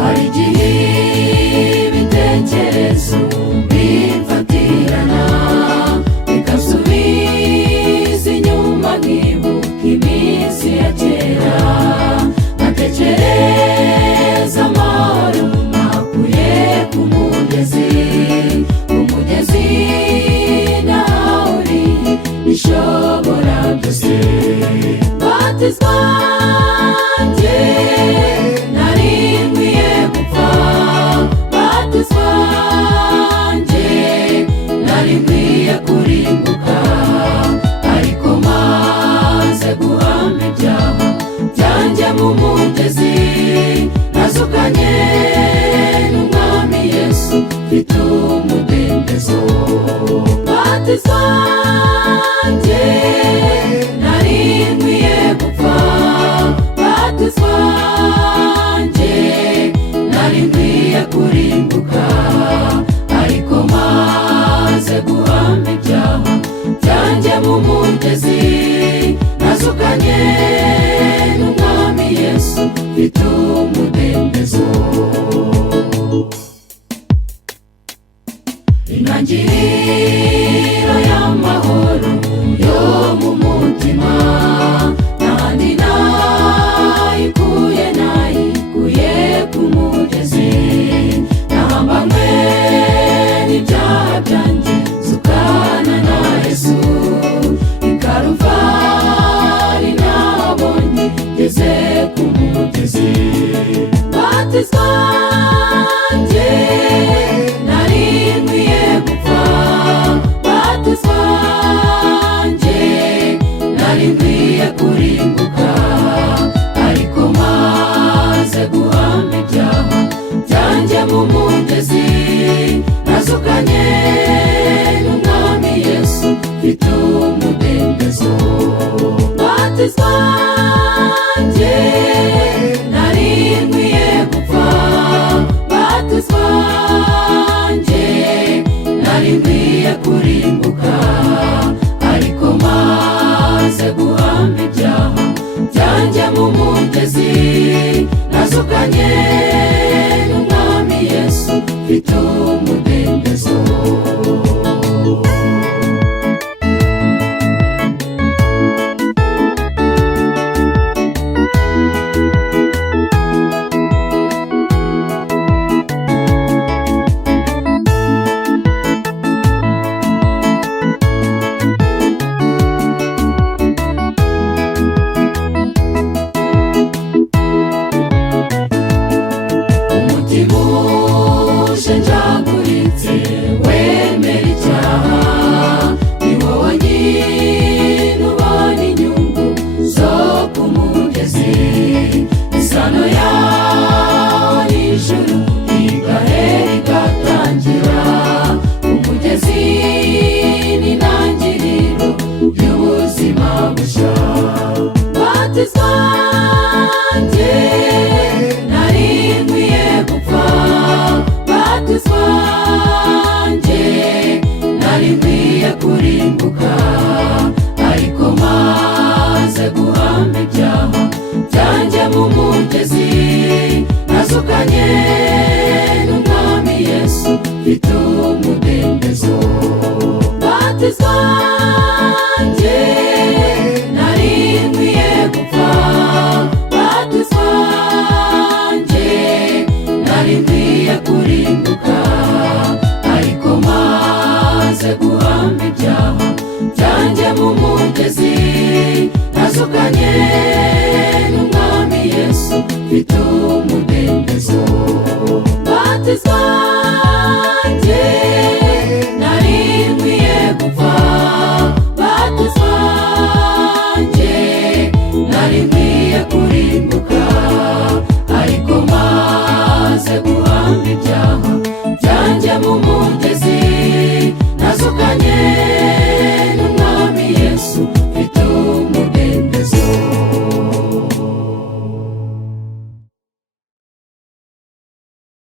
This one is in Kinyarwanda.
Hari igihe ibitekerezo bimfatirana bikasubiza inyuma nkibuka iminsi ya kera, ngatekereza amahoro nakuye ku mugezi, umugezi nawe uri bishobora byose. Batizwa njye nari nkwiye gupfa, batizwa njye nari nkwiye kurimbuka, ariko maze guhamya ibyaha byanjye mu mugezi, nazukanye n'Umwami Yesu mfite umudendezo. Batizwa njye nari nkwiye gupfa, batizwa njye nari nkwiye kurimbuka, ariko maze guhamya ibyaha byanjye mu mugezi, nazukanye n'Umwami Yesu mfite umudendezo. Intangiriro y'amahoro yo mu mutima, n'ahandi nayikuye ku mugezi, nahambanywe n'ibyaha byanjye nzukana na Yesu, i Karuvali nabonye ngeze ku mugezi. Batizwa njye nari nkwiye gupfa, batizwa njye nari nkwiye kurimbuka, ariko maze guhamya ibyaha byanjye mu mugezi, nazukanye n'Umwami Yesu mfite umudendezo. Batizwa njye nari nkwiye gupfa, batizwa njye nari nkwiye kurimbuka, ariko maze guhamya ibyaha byanjye mu mugezi, nazukanye n'Umwami Yesu mfite umudendezo. Umutima ushenjaguritse wemera icyaha, ni wowe nyine ubona inyungu zo ku mugezi, isano yawe n'ijuru igahera igatangira, umugezi ni intangiriro y'ubuzima bushya. Batizwa njye nari nkwiye gupfa, batizwa njye nari nkwiye kurimbuka, ariko maze guhamya ibyaha byanjye mu mugezi, nazukanye n'Umwami Yesu mfite umudendezo. Batizwa njye nari nkwiye gupfa, batizwa njye nari nkwiye kurimbuka, ariko maze guhamya ibyaha byanjye mu mugezi, nazukanye n'Umwami Yesu mfite umudendezo. Batizwa